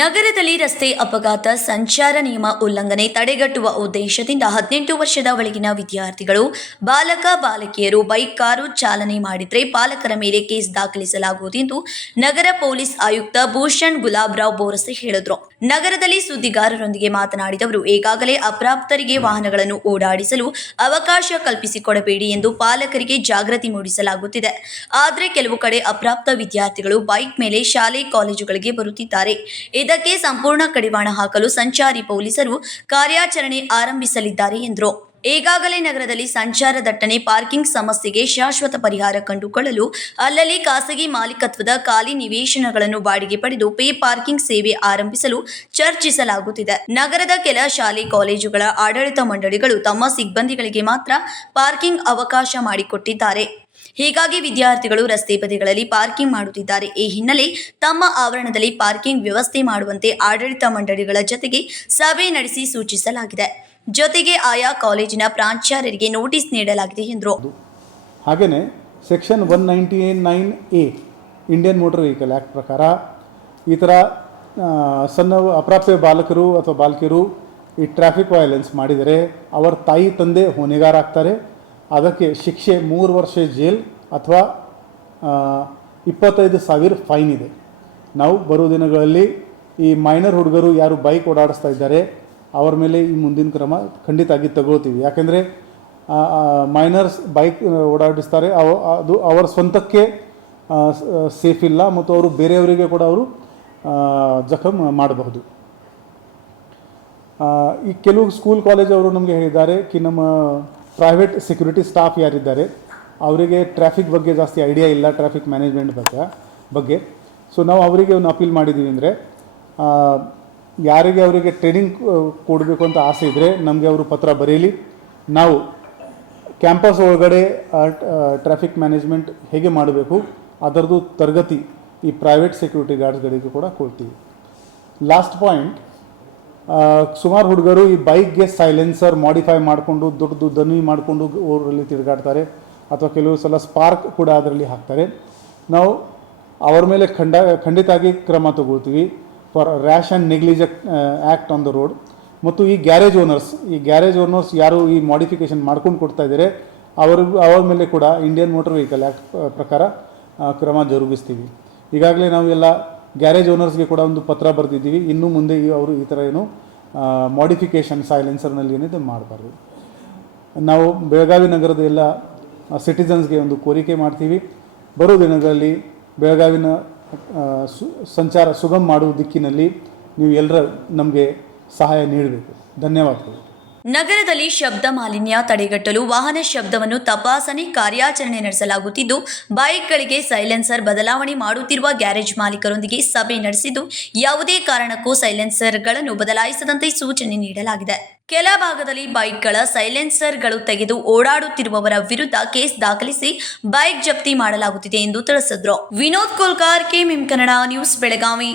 ನಗರದಲ್ಲಿ ರಸ್ತೆ ಅಪಘಾತ, ಸಂಚಾರ ನಿಯಮ ಉಲ್ಲಂಘನೆ ತಡೆಗಟ್ಟುವ ಉದ್ದೇಶದಿಂದ ಹದಿನೆಂಟು ವರ್ಷದ ಒಳಗಿನ ವಿದ್ಯಾರ್ಥಿಗಳು ಬಾಲಕ, ಬಾಲಕಿಯರು ಬೈಕ್, ಕಾರು ಚಾಲನೆ ಮಾಡಿದರೆ ಪಾಲಕರ ಮೇಲೆ ಕೇಸ್ ದಾಖಲಿಸಲಾಗುವುದು ಎಂದು ನಗರ ಪೊಲೀಸ್ ಆಯುಕ್ತ ಭೂಷಣ್ ಗುಲಾಬ್ರಾವ್ ಬೋರಸೆ ಹೇಳಿದರು. ನಗರದಲ್ಲಿ ಸುದ್ದಿಗಾರರೊಂದಿಗೆ ಮಾತನಾಡಿದವರು, ಈಗಾಗಲೇ ಅಪ್ರಾಪ್ತರಿಗೆ ವಾಹನಗಳನ್ನು ಓಡಾಡಿಸಲು ಅವಕಾಶ ಕಲ್ಪಿಸಿಕೊಡಬೇಡಿ ಎಂದು ಪಾಲಕರಿಗೆ ಜಾಗೃತಿ ಮೂಡಿಸಲಾಗುತ್ತಿದೆ. ಆದರೆ ಕೆಲವು ಕಡೆ ಅಪ್ರಾಪ್ತ ವಿದ್ಯಾರ್ಥಿಗಳು ಬೈಕ್ ಮೇಲೆ ಶಾಲೆ, ಕಾಲೇಜುಗಳಿಗೆ ಬರುತ್ತಿದ್ದಾರೆ. ಇದಕ್ಕೆ ಸಂಪೂರ್ಣ ಕಡಿವಾಣ ಹಾಕಲು ಸಂಚಾರಿ ಪೊಲೀಸರು ಕಾರ್ಯಾಚರಣೆ ಆರಂಭಿಸಲಿದ್ದಾರೆ ಎಂದರು. ಈಗಾಗಲೇ ನಗರದಲ್ಲಿ ಸಂಚಾರ ದಟ್ಟಣೆ, ಪಾರ್ಕಿಂಗ್ ಸಮಸ್ಯೆಗೆ ಶಾಶ್ವತ ಪರಿಹಾರ ಕಂಡುಕೊಳ್ಳಲು ಅಲ್ಲಲ್ಲಿ ಖಾಸಗಿ ಮಾಲೀಕತ್ವದ ಖಾಲಿ ನಿವೇಶನಗಳನ್ನು ಬಾಡಿಗೆ ಪಡೆದು ಪೇ ಪಾರ್ಕಿಂಗ್ ಸೇವೆ ಆರಂಭಿಸಲು ಚರ್ಚಿಸಲಾಗುತ್ತಿದೆ. ನಗರದ ಕೆಲ ಶಾಲೆ, ಕಾಲೇಜುಗಳ ಆಡಳಿತ ಮಂಡಳಿಗಳು ತಮ್ಮ ಸಿಬ್ಬಂದಿಗಳಿಗೆ ಮಾತ್ರ ಪಾರ್ಕಿಂಗ್ ಅವಕಾಶ ಮಾಡಿಕೊಟ್ಟಿದ್ದಾರೆ. ಹೀಗಾಗಿ ವಿದ್ಯಾರ್ಥಿಗಳು ರಸ್ತೆ ಬದಿಗಳಲ್ಲಿ ಪಾರ್ಕಿಂಗ್ ಮಾಡುತ್ತಿದ್ದಾರೆ. ಈ ಹಿನ್ನೆಲೆ ತಮ್ಮ ಆವರಣದಲ್ಲಿ ಪಾರ್ಕಿಂಗ್ ವ್ಯವಸ್ಥೆ ಮಾಡುವಂತೆ ಆಡಳಿತ ಮಂಡಳಿಗಳ ಜೊತೆಗೆ ಸಭೆ ನಡೆಸಿ ಸೂಚಿಸಲಾಗಿದೆ. ಜೊತೆಗೆ ಆಯಾ ಕಾಲೇಜಿನ ಪ್ರಾಚಾರ್ಯರಿಗೆ ನೋಟಿಸ್ ನೀಡಲಾಗಿದೆ ಎಂದರು. ಹಾಗೆಯೇ section one ninety nine A, Indian motor vehicle act ಪ್ರಕಾರ ಈ ಥರ ಸಣ್ಣ ಅಪ್ರಾಪ್ಯ ಬಾಲಕರು ಅಥವಾ ಬಾಲಕಿಯರು ಈ ಟ್ರಾಫಿಕ್ ವಯಲೆನ್ಸ್ ಮಾಡಿದರೆ, ಅವರ ತಾಯಿ ತಂದೆ ಹೊಣೆಗಾರ ಆಗ್ತಾರೆ. ಅದಕ್ಕೆ ಶಿಕ್ಷೆ ಮೂರು ವರ್ಷ ಜೈಲ್ ಅಥವಾ ಇಪ್ಪತ್ತೈದು ಸಾವಿರ ಫೈನ್ ಇದೆ. ನಾವು ಬರೋ ದಿನಗಳಲ್ಲಿ ಈ ಮೈನರ್ ಹುಡುಗರು ಯಾರು ಬೈಕ್ ಓಡಾಡಿಸ್ತಾ ಇದ್ದಾರೆ, ಅವ್ರ ಮೇಲೆ ಈ ಮುಂದಿನ ಕ್ರಮ ಖಂಡಿತಾಗಿ ತಗೊಳ್ತೀವಿ. ಯಾಕೆಂದರೆ ಮೈನರ್ಸ್ ಬೈಕ್ ಓಡಾಡಿಸ್ತಾರೆ, ಅವ, ಅದು ಅವರ ಸ್ವಂತಕ್ಕೆ ಸೇಫ್ ಇಲ್ಲ ಮತ್ತು ಅವರು ಬೇರೆಯವರಿಗೆ ಕೂಡ ಅವರು ಜಖಮ್ ಮಾಡಬಹುದು. ಈ ಕೆಲವು ಸ್ಕೂಲ್ ಕಾಲೇಜ್ ಅವರು ನಮಗೆ ಹೇಳಿದ್ದಾರೆ, ಕಿ, ನಮ್ಮ ಪ್ರೈವೇಟ್ ಸೆಕ್ಯೂರಿಟಿ ಸ್ಟಾಫ್ ಯಾರಿದ್ದಾರೆ, ಅವರಿಗೆ ಟ್ರಾಫಿಕ್ ಬಗ್ಗೆ ಜಾಸ್ತಿ ಐಡಿಯಾ ಇಲ್ಲ ಟ್ರಾಫಿಕ್ ಮ್ಯಾನೇಜ್ಮೆಂಟ್ ಬಗ್ಗೆ ಬಗ್ಗೆ. ಸೊ ನಾವು ಅವರಿಗೆ ಒಂದು ಅಪೀಲ್ ಮಾಡಿದ್ದೀವಿ ಅಂದರೆ ಯಾರಿಗೆ ಅವರಿಗೆ ಟ್ರೈನಿಂಗ್ ಕೊಡಬೇಕು ಅಂತ ಆಸೆ ಇದ್ದರೆ ನಮಗೆ ಅವರು ಪತ್ರ ಬರೀಲಿ. ನಾವು ಕ್ಯಾಂಪಸ್ ಒಳಗಡೆ ಟ್ರಾಫಿಕ್ ಮ್ಯಾನೇಜ್ಮೆಂಟ್ ಹೇಗೆ ಮಾಡಬೇಕು, ಅದರದ್ದು ತರಗತಿ ಈ ಪ್ರೈವೇಟ್ ಸೆಕ್ಯೂರಿಟಿ ಗಾರ್ಡ್ಸ್ಗಳಿಗೆ ಕೂಡ ಕೊಡ್ತೀವಿ. ಲಾಸ್ಟ್ ಪಾಯಿಂಟ್ ಸುಮಾರು ಹುಡುಗರು ಈ ಬೈಕ್ಗೆ ಸೈಲೆನ್ಸರ್ ಮಾಡಿಫೈ ಮಾಡಿಕೊಂಡು ದೊಡ್ಡದು ದನಿ ಮಾಡಿಕೊಂಡು ಊರಲ್ಲಿ ತಿರುಗಾಡ್ತಾರೆ. ಅಥವಾ ಕೆಲವು ಸಲ ಸ್ಪಾರ್ಕ್ ಕೂಡ ಅದರಲ್ಲಿ ಹಾಕ್ತಾರೆ. ನಾವು ಅವರ ಮೇಲೆ ಖಂಡ ಖಂಡಿತಾಗಿ ಕ್ರಮ ತಗೊಳ್ತೀವಿ. For rash and negligent act on the road ಮತ್ತು ಈ ಗ್ಯಾರೇಜ್ ಓನರ್ಸ್, ಈ ಗ್ಯಾರೇಜ್ ಓನರ್ಸ್ ಯಾರು ಈ ಮಾಡಿಫಿಕೇಷನ್ ಮಾಡ್ಕೊಂಡು ಕೊಡ್ತಾ ಇದ್ದಾರೆ ಅವ್ರಿಗೂ ಅವ್ರ ಮೇಲೆ ಕೂಡ ಇಂಡಿಯನ್ ಮೋಟರ್ ವೆಹಿಕಲ್ ಆ್ಯಕ್ಟ್ ಪ್ರಕಾರ ಕ್ರಮ ಜರುಗಿಸ್ತೀವಿ. ಈಗಾಗಲೇ ನಾವು ಎಲ್ಲ ಗ್ಯಾರೇಜ್ ಓನರ್ಸ್ಗೆ ಕೂಡ ಒಂದು ಪತ್ರ ಬರೆದಿದ್ದೀವಿ. ಇನ್ನು ಮುಂದೆ ಅವರು ಈ ಥರ ಏನು ಮಾಡಿಫಿಕೇಷನ್ ಸೈಲೆನ್ಸರ್ನಲ್ಲಿ ಏನಿದೆ ಮಾಡಬಾರ್ದು. ನಾವು ಬೆಳಗಾವಿ ನಗರದ ಎಲ್ಲ ಸಿಟಿಸನ್ಸ್ಗೆ ಒಂದು ಕೋರಿಕೆ ಮಾಡ್ತೀವಿ. ಬರೋ ದಿನಗಳಲ್ಲಿ ಬೆಳಗಾವಿನ ಸಂಚಾರ ಸುಗಮ ಮಾಡುವ ದಿಕ್ಕಿನಲ್ಲಿ ನೀವು ಎಲ್ಲರ ನಮಗೆ ಸಹಾಯ ನೀಡಬೇಕು. ಧನ್ಯವಾದಗಳು. ನಗರದಲ್ಲಿ ಶಬ್ದ ಮಾಲಿನ್ಯ ತಡೆಗಟ್ಟಲು ವಾಹನ ಶಬ್ದವನ್ನು ತಪಾಸಣೆ ಕಾರ್ಯಾಚರಣೆ ನಡೆಸಲಾಗುತ್ತಿದ್ದು, ಬೈಕ್ಗಳಿಗೆ ಸೈಲೆನ್ಸರ್ ಬದಲಾವಣೆ ಮಾಡುತ್ತಿರುವ ಗ್ಯಾರೇಜ್ ಮಾಲೀಕರೊಂದಿಗೆ ಸಭೆ ನಡೆಸಿದ್ದು, ಯಾವುದೇ ಕಾರಣಕ್ಕೂ ಸೈಲೆನ್ಸರ್ಗಳನ್ನು ಬದಲಾಯಿಸದಂತೆ ಸೂಚನೆ ನೀಡಲಾಗಿದೆ. ಕೆಲ ಭಾಗದಲ್ಲಿ ಬೈಕ್ಗಳ ಸೈಲೆನ್ಸರ್ಗಳು ತೆಗೆದು ಓಡಾಡುತ್ತಿರುವವರ ವಿರುದ್ಧ ಕೇಸ್ ದಾಖಲಿಸಿ ಬೈಕ್ ಜಪ್ತಿ ಮಾಡಲಾಗುತ್ತಿದೆ ಎಂದು ತಿಳಿಸಿದ್ರು. ವಿನೋದ್ ಕೋಲ್ಕಾರ್ ಮಿಮ್ ಕನ್ನಡ ನ್ಯೂಸ್, ಬೆಳಗಾವಿ.